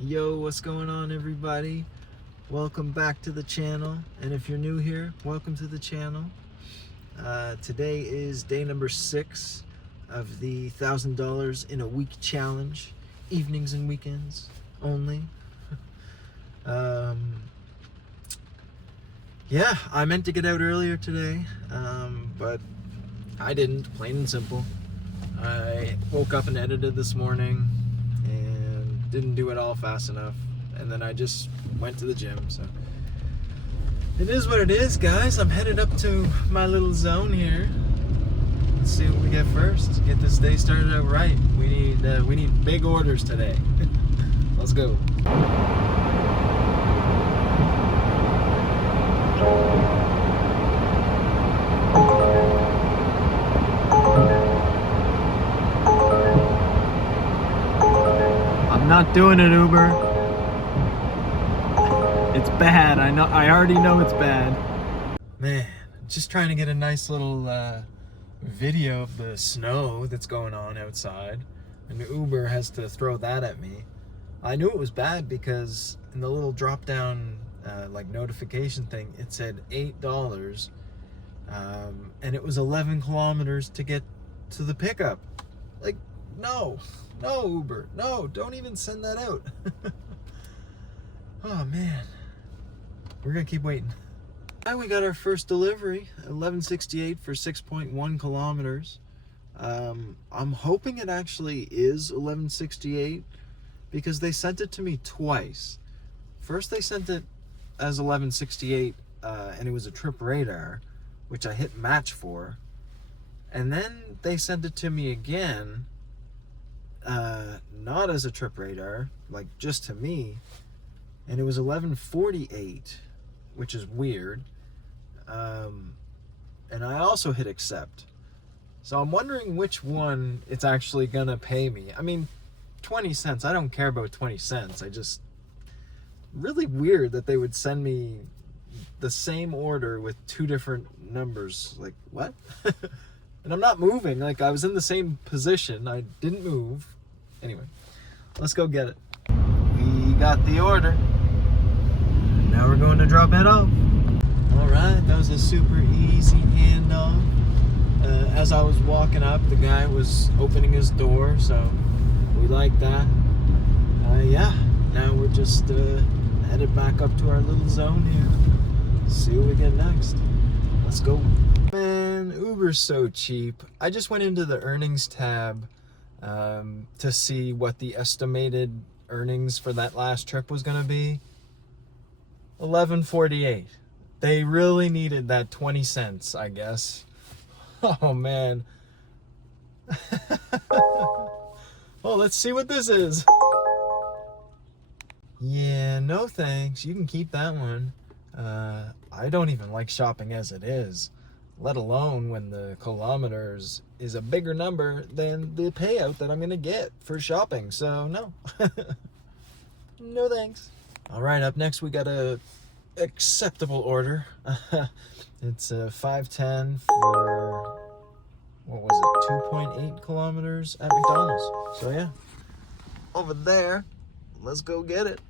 Yo, what's going on, everybody? Welcome back to the channel, and if you're new here, welcome to the channel. Today is day number 6 of the $1,000 in a week challenge, evenings and weekends only. Yeah, I meant to get out earlier today, but I didn't, plain and simple. I woke up and edited this morning and didn't do it all fast enough, and then I just went to the gym. So it is what it is, guys. I'm headed up to my little zone here. Let's see what we get first. Get this day started out right. We need big orders today. Let's go. I'm not doing it, Uber. It's bad. I know. I already know it's bad. Man, just trying to get a nice little video of the snow that's going on outside, and Uber has to throw that at me. I knew it was bad because in the little drop down like notification thing, it said $8, and it was 11 kilometers to get to the pickup. Like, no Uber, no, don't even send that out. Oh man, we're gonna keep waiting. We got our first delivery, 1168 for 6.1 kilometers. I'm hoping it actually is 1168 because they sent it to me twice. First they sent it as 1168 and it was a trip radar, which I hit match for. And then they sent it to me again, not as a trip radar, like just to me. And it was 1148, which is weird. And I also hit accept. So I'm wondering which one it's actually gonna pay me. I mean, 20 cents, I don't care about 20 cents. I just, really weird that they would send me the same order with two different numbers. Like, what? And I'm not moving. Like, I was in the same position. I didn't move. Anyway, let's go get it. We got the order. Now we're going to drop it off. Alright, that was a super easy handoff. As I was walking up, the guy was opening his door, so we like that. Yeah, now we're just headed back up to our little zone here. See what we get next. Let's go. Man, Uber's so cheap. I just went into the earnings tab to see what the estimated earnings for that last trip was going to be. 1148. They really needed that 20 cents, I guess. Oh, man. Oh, let's see what this is. Yeah, no thanks. You can keep that one. I don't even like shopping as it is, let alone when the kilometers is a bigger number than the payout that I'm going to get for shopping. So, no. No thanks. All right, up next we got a acceptable order. It's 510 for, what was it, 2.8 kilometers at McDonald's. So yeah, over there, let's go get it.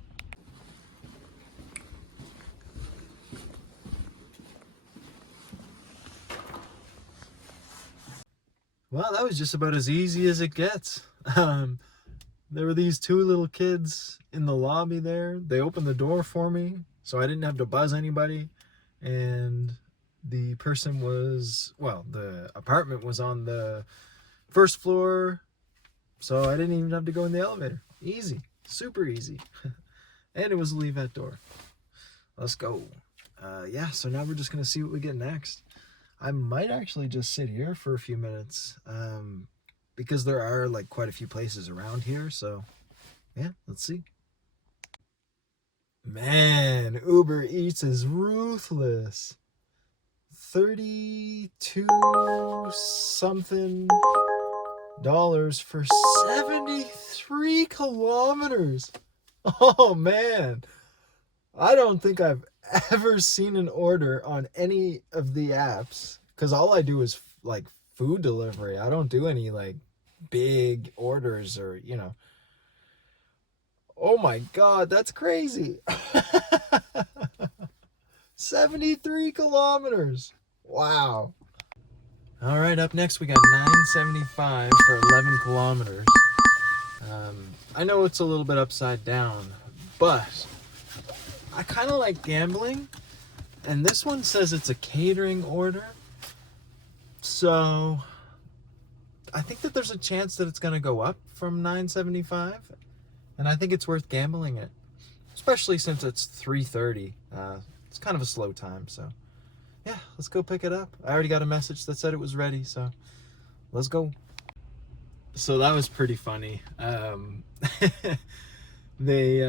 Well, that was just about as easy as it gets. There were these two little kids in the lobby there. They opened the door for me, so I didn't have to buzz anybody. And the person was, well, the apartment was on the first floor, so I didn't even have to go in the elevator. Easy, super easy. And it was a leave-at door. Let's go. Yeah, so now we're just gonna see what we get next. I might actually just sit here for a few minutes, because there are like quite a few places around here. So yeah, let's see. Man, Uber Eats is ruthless. 32 something dollars for 73 kilometers. Oh man, I don't think I've ever seen an order on any of the apps, because all I do is like food delivery. I don't do any like big orders or, you know. Oh my God, that's crazy. 73 kilometers. Wow. All right, up next we got 975 for 11 kilometers. I know it's a little bit upside down, but I kind of like gambling. And this one says it's a catering order. So I think that there's a chance that it's going to go up from 975. And I think it's worth gambling it, especially since it's 3:30. It's kind of a slow time. So yeah, let's go pick it up. I already got a message that said it was ready. So let's go. So that was pretty funny. They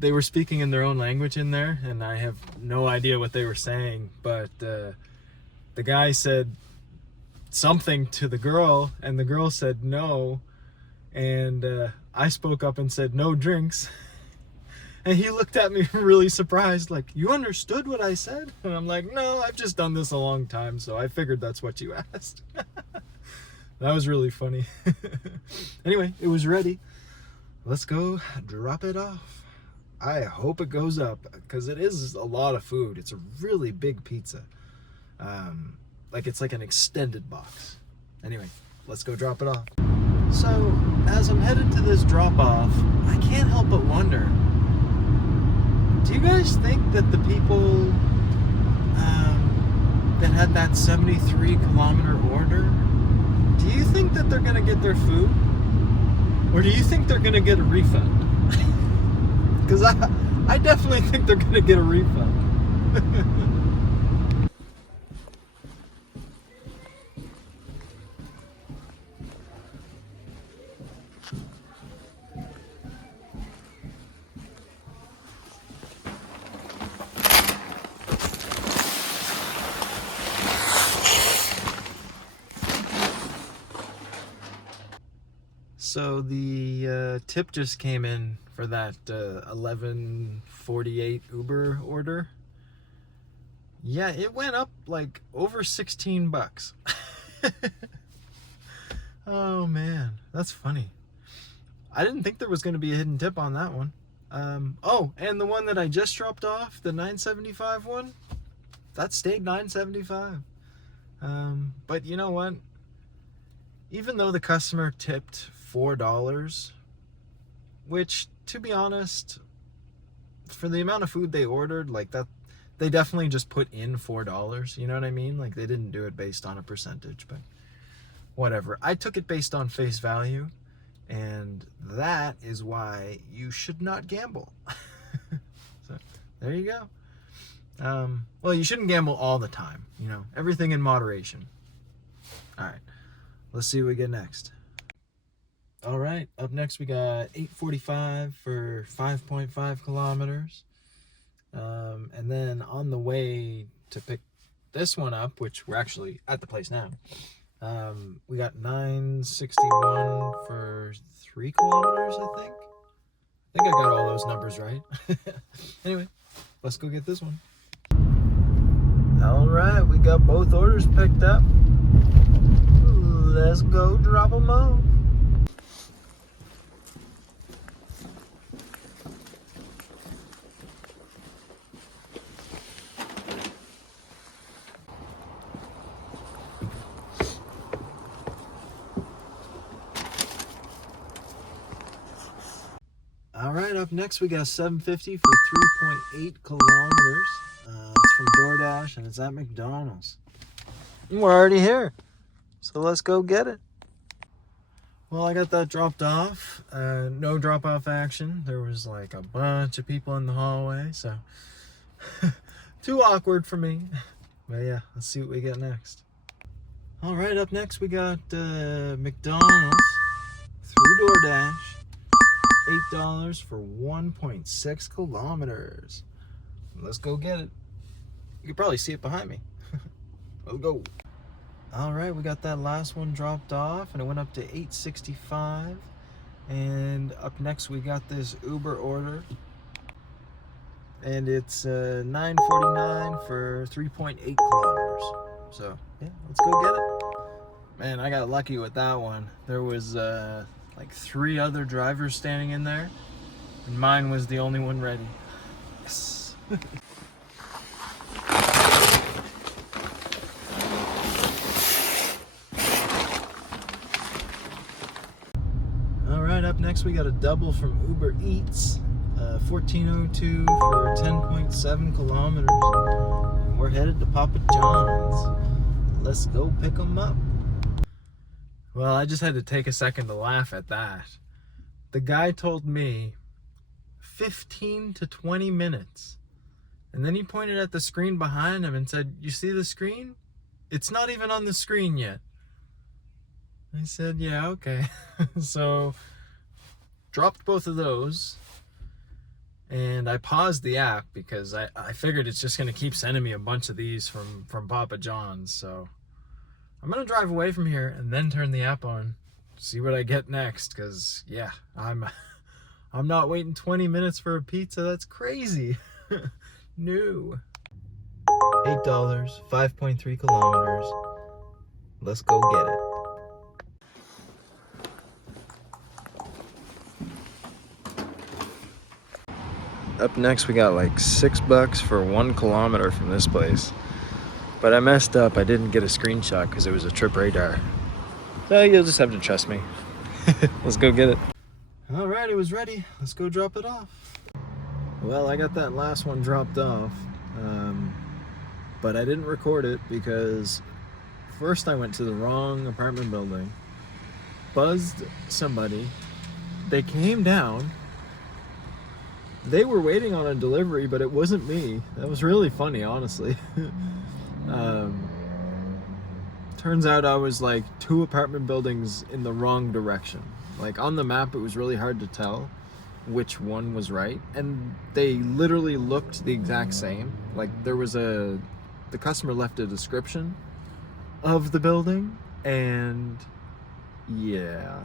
were speaking in their own language in there, and I have no idea what they were saying, but the guy said something to the girl, and the girl said no, and I spoke up and said no drinks, and he looked at me really surprised, like, you understood what I said? And I'm like, no, I've just done this a long time, so I figured that's what you asked. That was really funny. Anyway, it was ready. Let's go drop it off. I hope it goes up, because it is a lot of food. It's a really big pizza. It's like an extended box. Anyway, let's go drop it off. So, as I'm headed to this drop-off, I can't help but wonder, do you guys think that the people that had that 73-kilometer order, do you think that they're going to get their food? Or do you think they're going to get a refund? Because I definitely think they're going to get a refund. So the tip just came in for that 11:48 Uber order. Yeah, it went up like over $16. Oh man, that's funny. I didn't think there was going to be a hidden tip on that one. Oh, and the one that I just dropped off, the 975 one, that stayed 975. But you know what? Even though the customer tipped $4, which, to be honest, for the amount of food they ordered, like that, they definitely just put in $4. You know what I mean? Like, they didn't do it based on a percentage, but whatever. I took it based on face value, and that is why you should not gamble. So there you go. Well, you shouldn't gamble all the time. You know, everything in moderation. All right, let's see what we get next. All right, up next we got 8:45 for 5.5 kilometers. And then on the way to pick this one up, which we're actually at the place now, we got 961 for 3 kilometers, I think. I think I got all those numbers right. Anyway, let's go get this one. All right, we got both orders picked up. Let's go drop them off. All right, up next we got 750 for 3.8 kilometers. It's from DoorDash and it's at McDonald's. We're already here, so let's go get it. Well, I got that dropped off. No drop-off action. There was like a bunch of people in the hallway, so too awkward for me. But yeah, let's see what we get next. All right, up next we got McDonald's through DoorDash. $8 for 1.6 kilometers. Let's go get it. You can probably see it behind me. Let's go. All right, we got that last one dropped off, and it went up to $8.65. And up next, we got this Uber order, and it's $9.49 for 3.8 kilometers. So yeah, let's go get it. Man, I got lucky with that one. There was like 3 other drivers standing in there, and mine was the only one ready. Yes. All right, up next we got a double from UberEats, 1402 for 10.7 kilometers. And we're headed to Papa John's. Let's go pick them up. Well, I just had to take a second to laugh at that. The guy told me 15 to 20 minutes. And then he pointed at the screen behind him and said, "You see the screen? It's not even on the screen yet." I said, "Yeah, okay." So, dropped both of those. And I paused the app because I figured it's just going to keep sending me a bunch of these from Papa John's. So, I'm going to drive away from here and then turn the app on. See what I get next. Because, yeah, I'm not waiting 20 minutes for a pizza. That's crazy. No. $8, 5.3 kilometers. Let's go get it. Up next, we got like $6 for 1 kilometer from this place. But I messed up. I didn't get a screenshot because it was a trip radar. So you'll just have to trust me. Let's go get it. All right, it was ready. Let's go drop it off. Well, I got that last one dropped off, but I didn't record it because first I went to the wrong apartment building, buzzed somebody, they came down, they were waiting on a delivery, but it wasn't me. That was really funny, honestly. Turns out I was like 2 apartment buildings in the wrong direction. Like on the map, it was really hard to tell which one was right, and they literally looked the exact same. Like there was the customer left a description of the building, and yeah,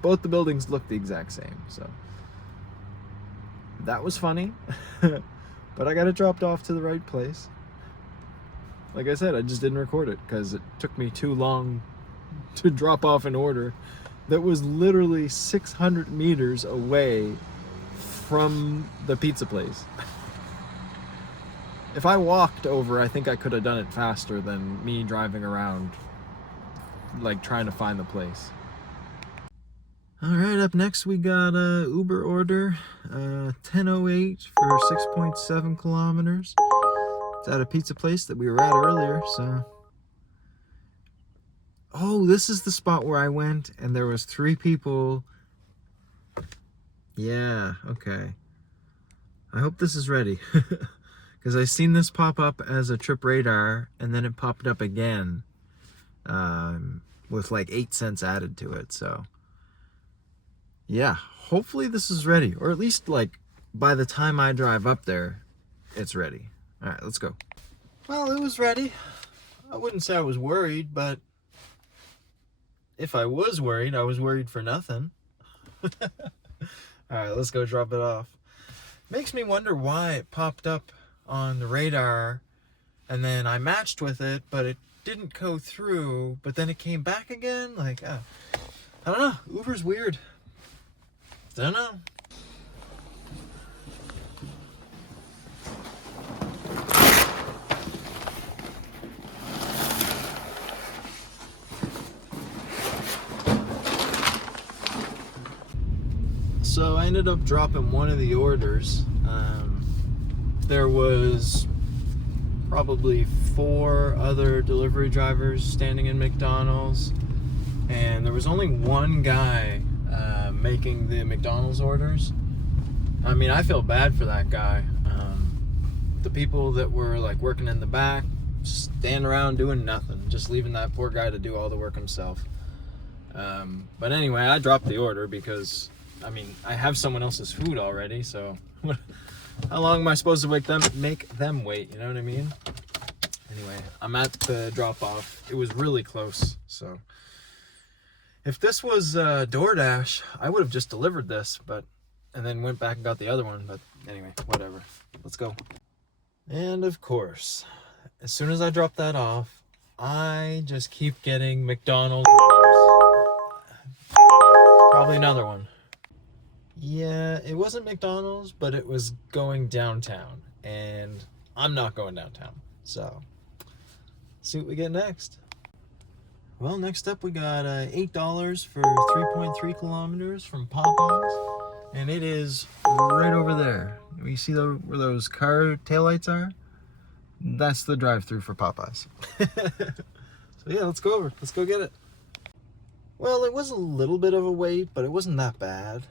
both the buildings looked the exact same. So that was funny. But I got it dropped off to the right place. Like I said, I just didn't record it because it took me too long to drop off an order that was literally 600 meters away from the pizza place. If I walked over, I think I could have done it faster than me driving around, like trying to find the place. All right, up next we got a Uber order, 10:08 for 6.7 kilometers. It's at a pizza place that we were at earlier, so. Oh, this is the spot where I went and there was 3 people. Yeah, okay. I hope this is ready. Because I seen this pop up as a trip radar and then it popped up again with like 8 cents added to it. So yeah, hopefully this is ready, or at least like by the time I drive up there, it's ready. All right, let's go. Well, it was ready. I wouldn't say I was worried, but if I was worried, I was worried for nothing. All right, let's go drop it off. Makes me wonder why it popped up on the radar and then I matched with it, but it didn't go through, but then it came back again. Like, I don't know. Uber's weird. Don't know. So I ended up dropping one of the orders. There was probably 4 other delivery drivers standing in McDonald's, and there was only one guy making the McDonald's orders. I mean, I feel bad for that guy. The people that were like working in the back, standing around doing nothing, just leaving that poor guy to do all the work himself. But anyway, I dropped the order because, I mean, I have someone else's food already, so how long am I supposed to make them wait, you know what I mean? Anyway, I'm at the drop-off. It was really close, so. If this was DoorDash, I would have just delivered this, and then went back and got the other one, but anyway, whatever. Let's go. And of course, as soon as I drop that off, I just keep getting McDonald's orders. Probably another one. Yeah, it wasn't McDonald's, but it was going downtown, and I'm not going downtown. So, see what we get next. Well, next up we got $8 for 3.3 kilometers from Popeyes, and it is right over there. You see where those car taillights are? That's the drive-through for Popeyes. So yeah, let's go over. Let's go get it. Well, it was a little bit of a wait, but it wasn't that bad.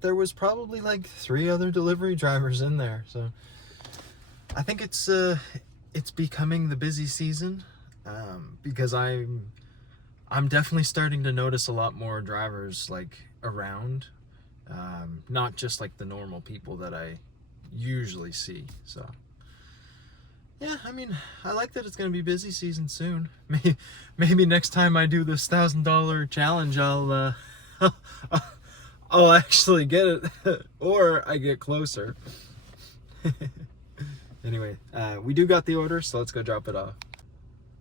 There was probably like 3 other delivery drivers in there, so I think it's becoming the busy season, because I'm definitely starting to notice a lot more drivers like around, not just like the normal people that I usually see. So yeah, I mean, I like that it's going to be busy season soon. Maybe next time I do this $1,000 challenge, I'll actually get it, or I get closer. Anyway, we do got the order, so let's go drop it off.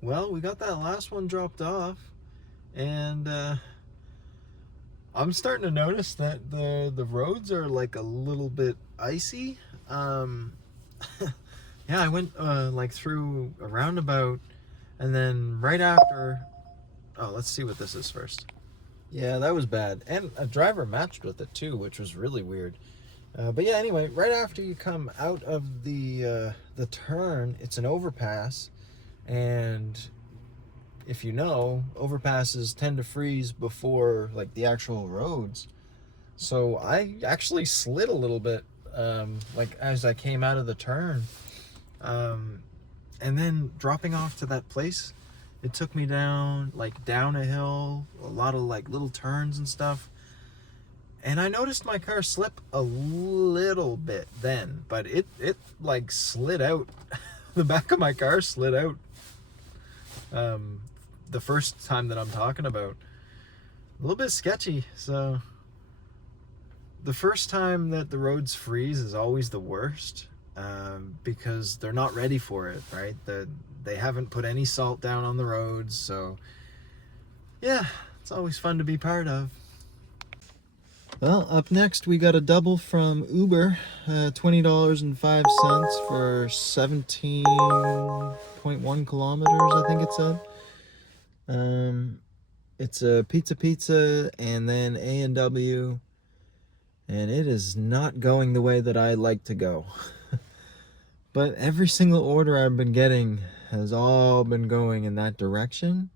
Well, we got that last one dropped off, and I'm starting to notice that the roads are like a little bit icy. Yeah, I went like through a roundabout, and then right after, oh, let's see what this is first. Yeah, that was bad, and a driver matched with it too, which was really weird. But yeah, anyway, right after you come out of the turn, it's an overpass, and if you know, overpasses tend to freeze before like the actual roads. So I actually slid a little bit, like as I came out of the turn. And then dropping off to that place, it took me down a hill, a lot of like little turns and stuff. And I noticed my car slip a little bit then, but it like slid out. The back of my car slid out. The first time that I'm talking about. A little bit sketchy. So the first time that the roads freeze is always the worst. Because they're not ready for it, right? They haven't put any salt down on the roads, so yeah, it's always fun to be part of. Well, up next we got a double from Uber, $20.05 for 17.1 kilometers, I think it said. It's a pizza, and then A&W, and it is not going the way that I like to go. But every single order I've been getting has all been going in that direction.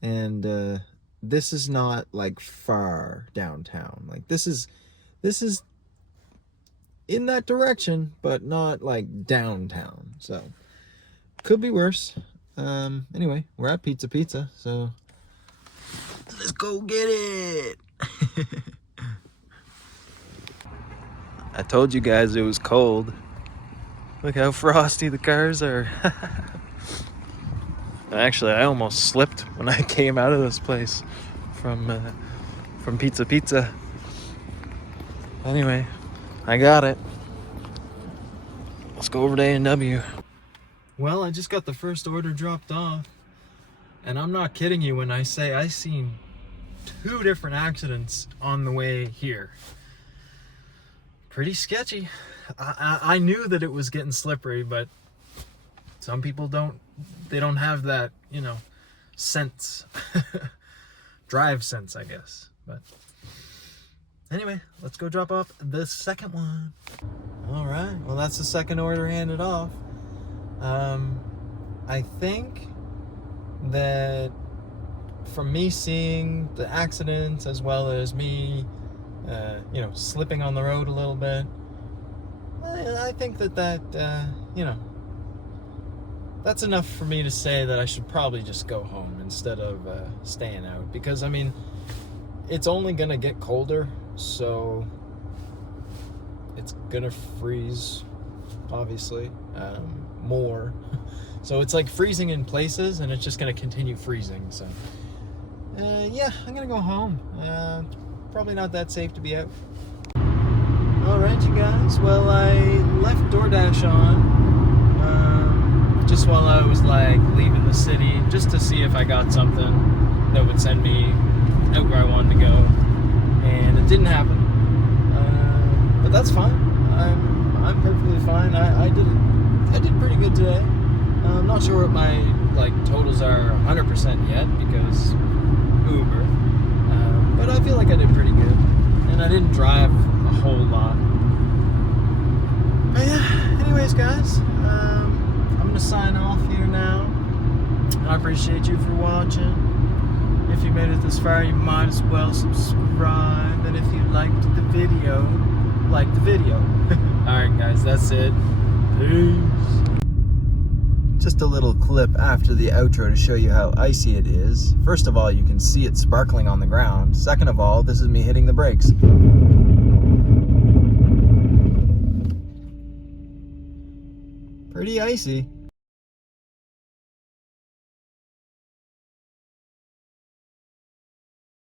And this is not like far downtown. Like this is in that direction, but not like downtown. So could be worse. Anyway, we're at Pizza, so let's go get it. I told you guys it was cold. Look how frosty the cars are. Actually, I almost slipped when I came out of this place from Pizza. Anyway, I got it. Let's go over to A&W. Well, I just got the first order dropped off, and I'm not kidding you when I say I seen 2 different accidents on the way here. Pretty sketchy. I knew that it was getting slippery, but some people don't have that, sense. Drive sense, I guess. But anyway, let's go drop off the second one. All right, well, that's the second order handed off. I think that from me seeing the accidents as well as me slipping on the road a little bit, I think that that's enough for me to say that I should probably just go home instead of staying out, because I mean, it's only gonna get colder, so it's gonna freeze, obviously, more. So it's like freezing in places, and it's just gonna continue freezing. So yeah, I'm gonna go home. Probably not that safe to be out. Alright, you guys, well, I left DoorDash on just while I was like leaving the city, just to see if I got something that would send me out where I wanted to go, and it didn't happen. But that's fine. I'm perfectly fine. I did pretty good today. I'm not sure what my totals are 100% yet because Uber. But I feel like I did pretty good. And I didn't drive a whole lot. But yeah, anyways guys, I'm gonna sign off here now. I appreciate you for watching. If you made it this far, you might as well subscribe. And if you liked the video, like the video. Alright guys, that's it. Peace. Just a little clip after the outro to show you how icy it is. First of all, you can see it sparkling on the ground. Second of all, this is me hitting the brakes. Pretty icy.